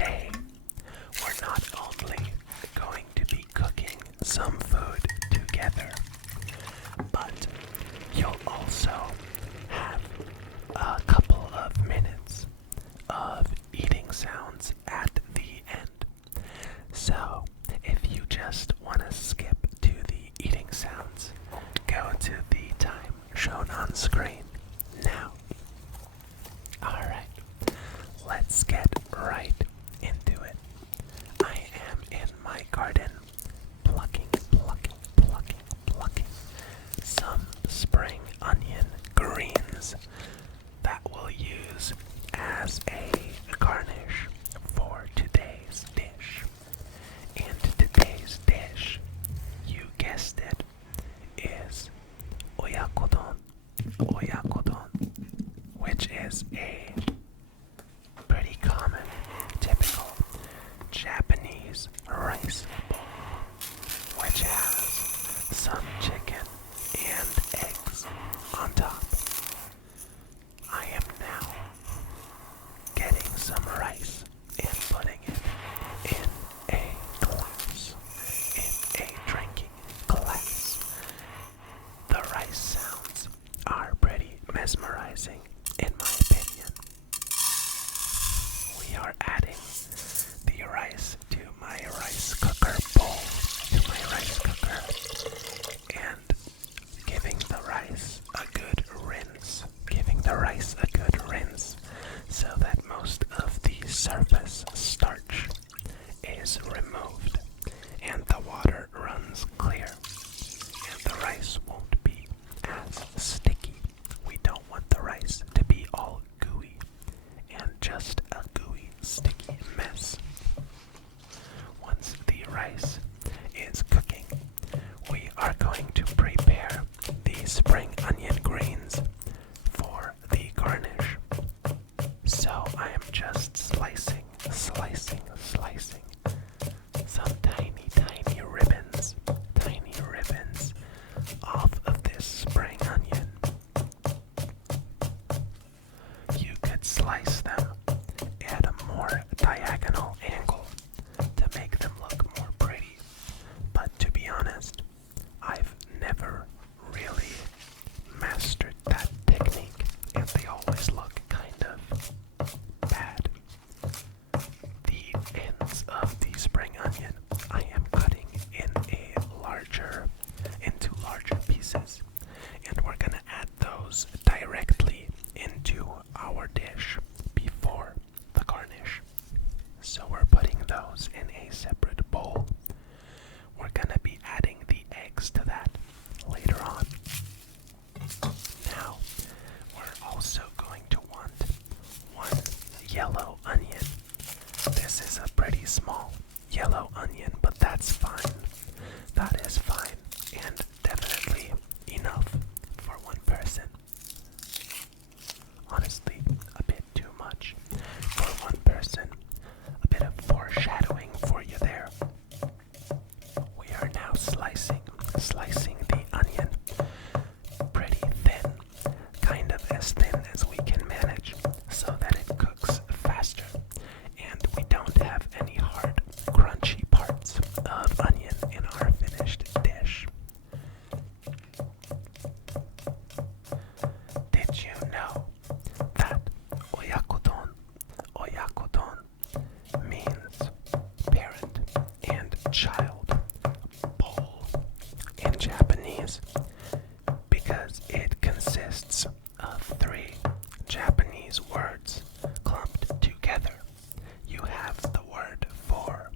today we're not only going to be cooking some food together, but you'll also have a couple of minutes of eating sounds at the end. So, if you just want to skip to the eating sounds, go to the time shown on screen now. Alright, let's get right into it. I am in my garden plucking some spring onion greens that we'll use as a garnish for today's dish. And today's dish, you guessed it, is Oyakodon, which is a pretty common, typical Japanese rice bowl, which has some chicken and eggs on top. I am now getting some rice and putting it in a glass, in a drinking glass. The rice sounds are pretty mesmerizing, in my opinion. We are adding the rice to my rice cooker bowl, and giving the rice a good rinse, so that most of the surface starch is removed and the water runs clear, and the rice won't be as sticky. We don't want the rice to be all gooey and just a gooey, sticky mess. Once the rice is cooking, we are going to prepare the spring onion greens for the garnish. So I am just slicing some tiny ribbons off of this spring onion. You could slice them at a more diagonal angle to make them look more pretty, but to be honest, I've never really mastered that technique, and they always look kind of bad. The ends of the spring onion I am cutting into larger pieces, and we're gonna add those directly into our dish before the garnish. So we're putting those in a separate bowl. We're gonna be adding the eggs to that later on. Now, we're also going to want one yellow onion. This is a pretty small yellow onion, but that's fine. That is fine, and definitely enough for one person. Honestly, a bit too much for one person. A bit of foreshadowing for you there. We are now slicing the onion pretty thin, kind of as thin as we can manage, so that it cooks faster and we don't have any hard, crunchy parts of onion in our finished dish. Did you know that Oyakodon means parent and child bowl in Japanese? Because it consists of three Japanese words clumped together. You have the word for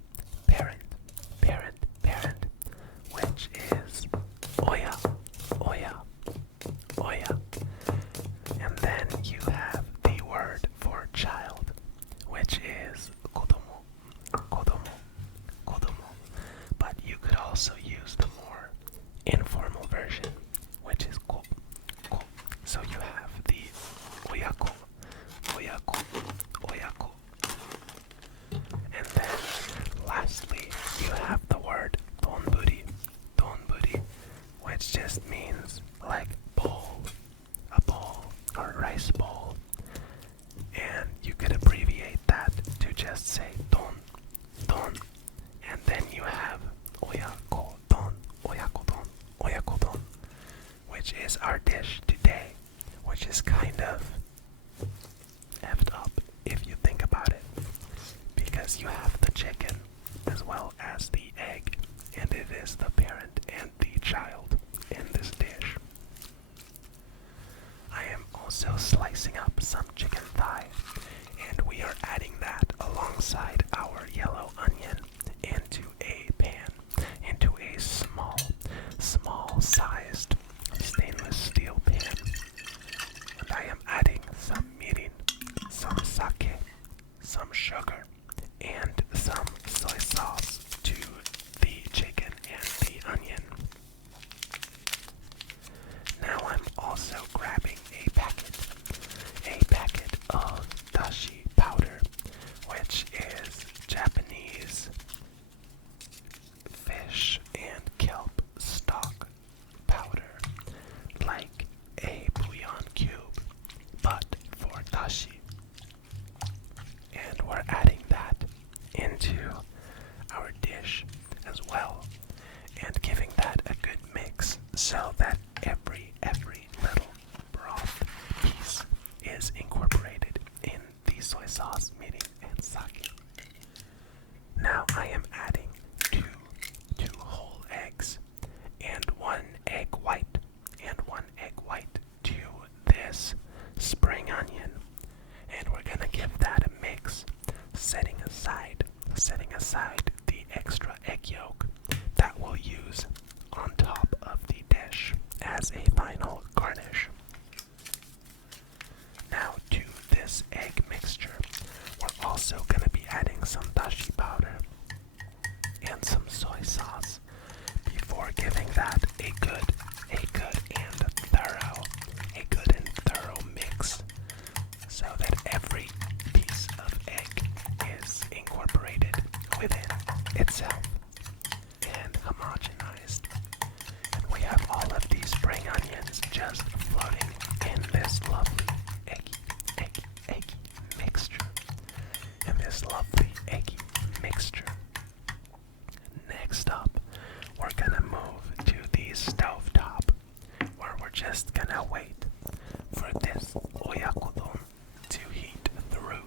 parent, which is oya. And then you have the word for child, which is kodomo. But you could also use the more informal version, which is ko. So you have the oyako. And then lastly, you have the word donburi, which just means like bowl, a bowl or rice bowl. And you could abbreviate that to just say don. you have the chicken as well as the egg, and it is the parent and the child in this dish. I am also slicing up some chicken thigh, and we are adding that alongside our yellow onion into a pan, into a small-sized stainless steel pan. And I am adding some mirin, some sake, some sugar, and some soy sauce to the chicken and the onion. Now I'm also grabbing a packet of dashi powder, which is Japanese fish and kelp stock powder, like a bouillon cube, but for dashi. And we're adding that into our dish as well, and giving that a good mix so that every little broth piece is incorporated in the soy sauce, mirin, and sake. Now I am adding two whole eggs and one egg white to this spring onion, and we're gonna give that a mix, setting aside the extra egg yolk that we'll use on top of the dish as a final garnish. Now to this egg mixture, we're also going to be adding some dashi powder and some soy sauce before giving that a good and thorough mix, so that every piece of egg is incorporated within itself and homogenized. And we have all of these spring onions just floating in this lovely eggy mixture. Next up, we're gonna move to the stove top, where we're just gonna wait for this oyakodon to heat through.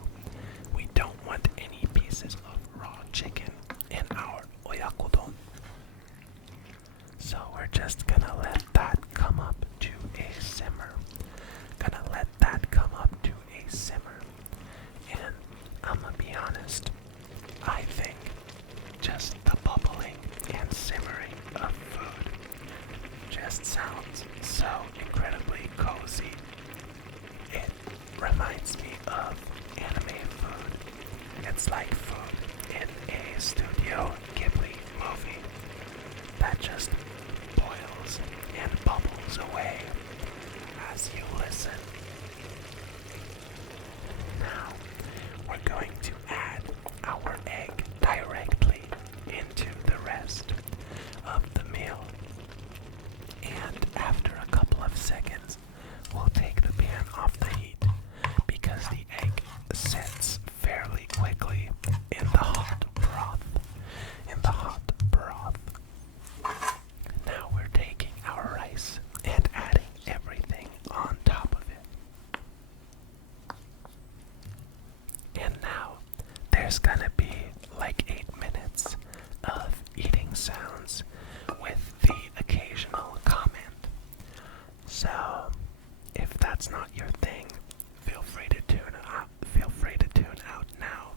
We don't want any pieces of raw chicken in our oyakodon. So we're just gonna let that come up to a simmer. And I'm gonna be honest, I think just the bubbling and simmering of food just sounds so incredibly cozy. It reminds me of anime food. It's like food in a Studio Ghibli movie that just boils and bubbles away as you listen. Now, we're going to add our egg directly into the rest of the meal. And after a couple of seconds, we'll take the pan off the heat, because the egg sets fairly quickly in the hot broth. Now we're taking our rice and adding everything on top of it. And now there's gonna be like 8 minutes of eating sounds with the occasional comment. So if that's not your thing, feel free to tune out now.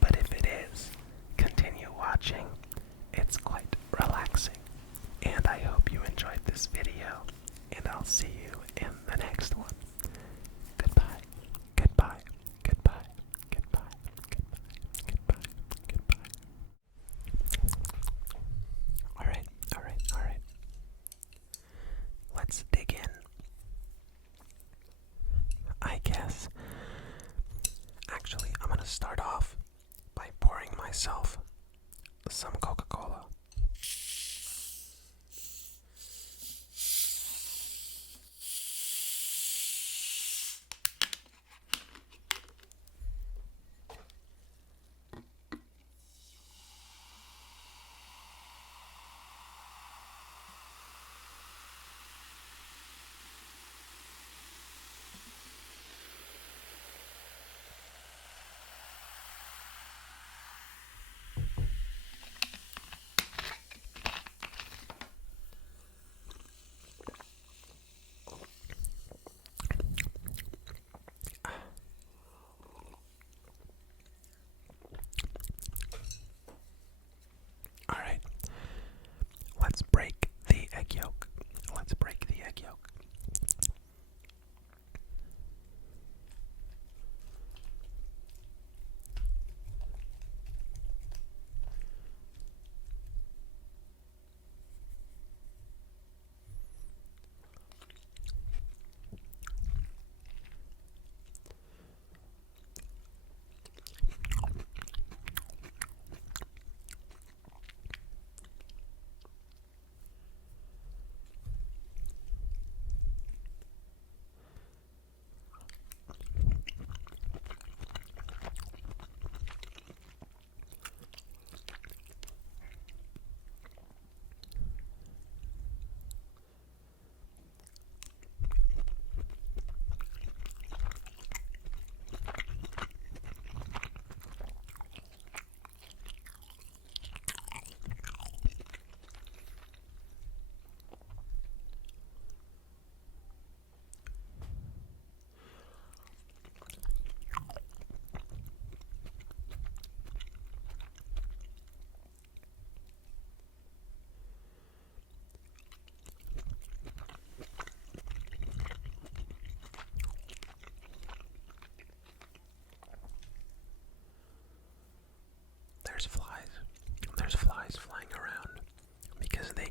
But if it is, continue watching. It's quite relaxing. And I hope you enjoyed this video, and I'll see you in the next one. Goodbye. Alright. Let's dig in. I guess. Actually, I'm gonna start off by pouring myself some Coca-Cola.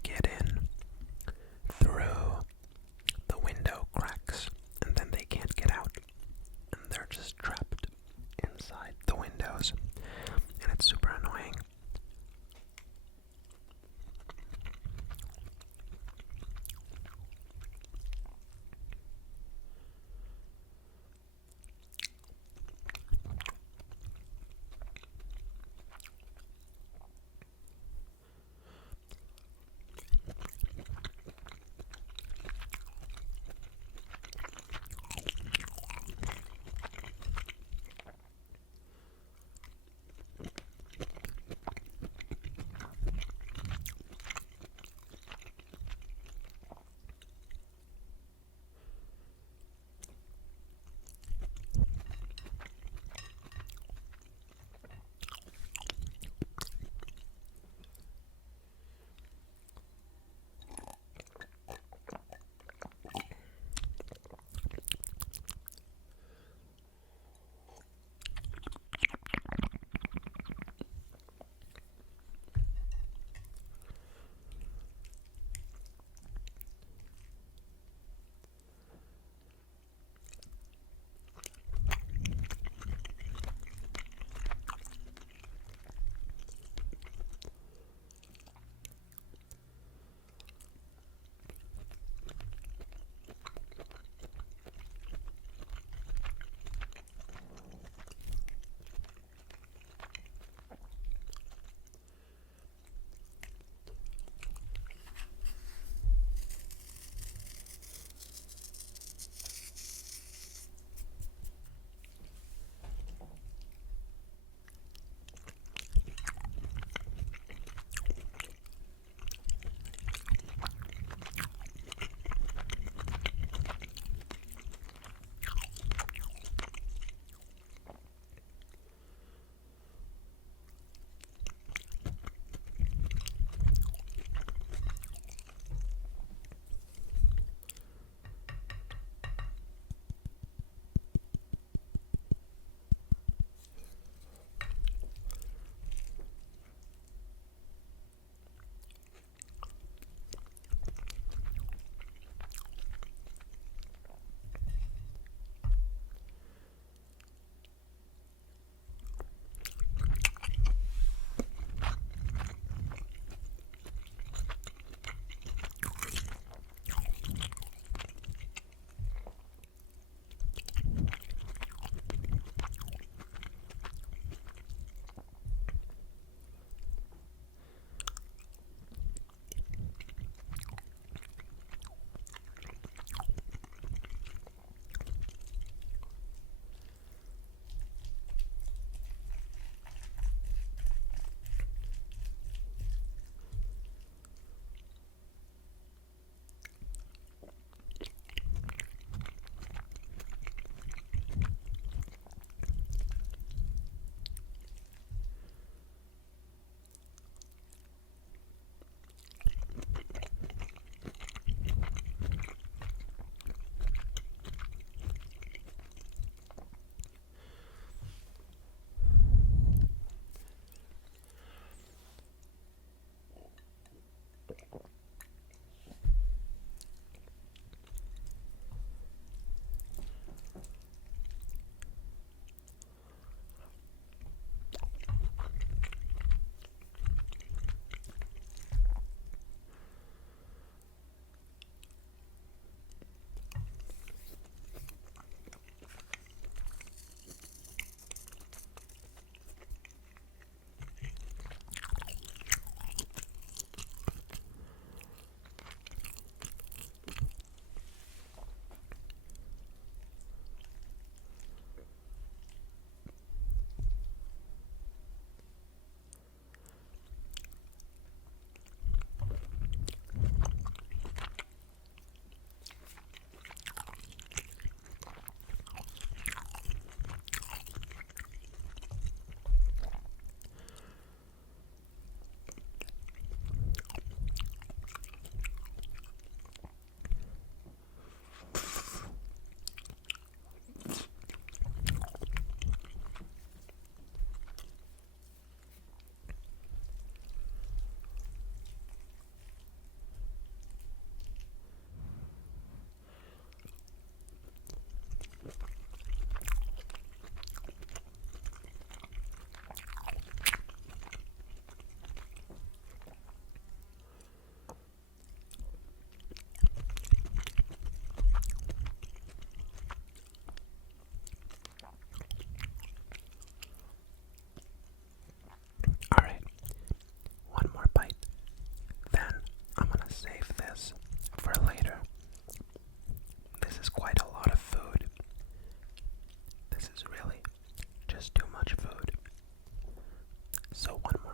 get in through the window cracks, and then they can't get out, and they're just trapped inside the windows, and it's super annoying. So one